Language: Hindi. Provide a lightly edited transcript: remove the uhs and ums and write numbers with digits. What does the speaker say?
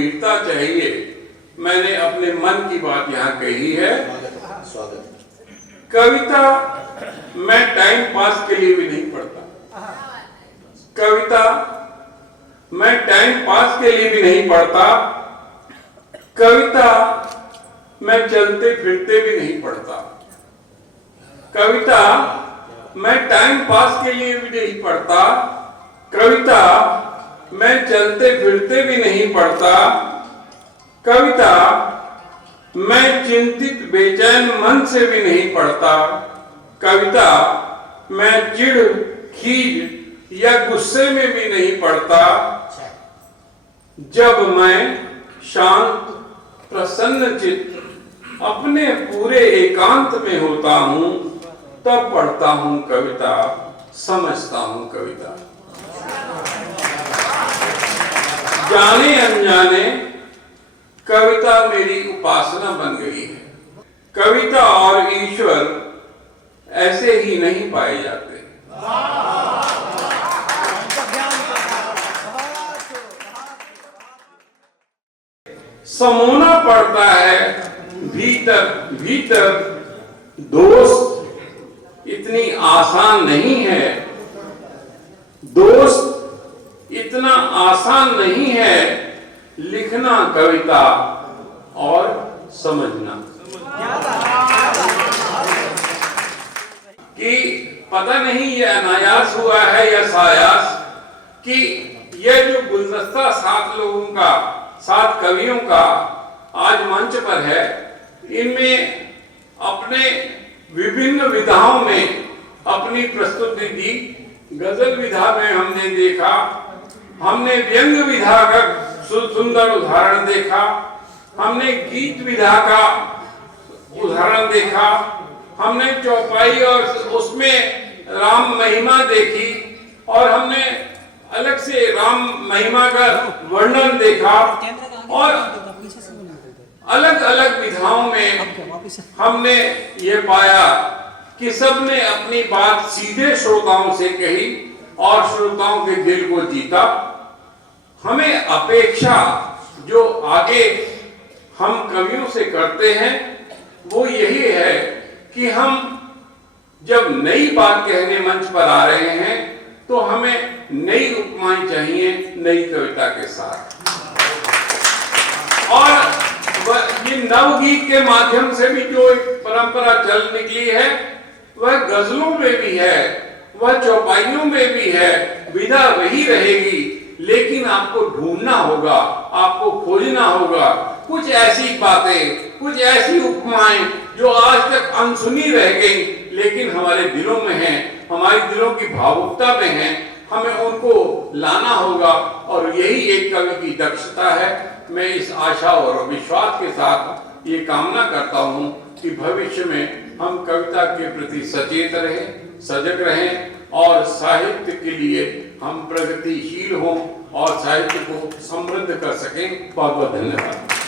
गंभीरता चाहिए। मैंने अपने मन की बात यहाँ कही है। कविता मैं टाइम पास के लिए भी नहीं पढ़ता। कविता मैं टाइम पास के लिए भी नहीं पढ़ता। कविता मैं चलते फिरते भी नहीं पढ़ता। कविता मैं टाइम पास के लिए भी नहीं पढ़ता। कविता मैं चलते फिरते भी नहीं पढ़ता। कविता मैं चिंतित बेचैन मन से भी नहीं पढ़ता। कविता मैं चिढ़ खीज या गुस्से में भी नहीं पढ़ता। जब मैं शांत प्रसन्न चित्त अपने पूरे एकांत में होता हूं, तब पढ़ता हूं कविता, समझता हूं कविता। जाने अनजाने कविता मेरी उपासना बन गई है। कविता और ईश्वर ऐसे ही नहीं पाए जाते। समोना पड़ता है भीतर भीतर। दोस्त इतनी आसान नहीं है। दोस्त इतना आसान नहीं है लिखना कविता और समझना। कि पता नहीं ये अनायास हुआ है या सायास कि ये जो गुलदस्ता 7 लोगों का, 7 कवियों का आज मंच पर है, इनमें अपने विभिन्न विधाओं में अपनी प्रस्तुति दी। गजल विधा में हमने देखा, हमने व्यंग विधा का सुंदर उदाहरण देखा, हमने गीत विधा का उदाहरण देखा, हमने चौपाई और उसमें राम महिमा देखी, और हमने अलग से राम महिमा का वर्णन देखा, और अलग अलग विधाओं में हमने ये पाया कि सबने अपनी बात सीधे श्रोताओं से कही और श्रोताओं के दिल को जीता। हमें अपेक्षा जो आगे हम कवियों से करते हैं वो यही है कि हम जब नई बात कहने मंच पर आ रहे हैं तो हमें नई उपमाएं चाहिए नई कविता के साथ। और ये नवगीत के माध्यम से भी जो एक परंपरा चल निकली है वह गजलों में भी है, वह चौपाइयों में भी है। विधा वही रहेगी, लेकिन आपको ढूंढना होगा, आपको खोजना होगा कुछ ऐसी बातें, कुछ ऐसी उपमाएं जो आज तक अनसुनी रह गई लेकिन हमारे दिलों में हैं, हमारे दिलों की भावुकता में हैं। हमें उनको लाना होगा और यही एक कवि की दक्षता है। मैं इस आशा और विश्वास के साथ ये कामना करता हूँ कि भविष्य में हम कविता के प्रति सचेत रहें, सजग रहें और साहित्य के लिए हम प्रगतिशील हों और साहित्य को समृद्ध कर सकें। बहुत बहुत धन्यवाद।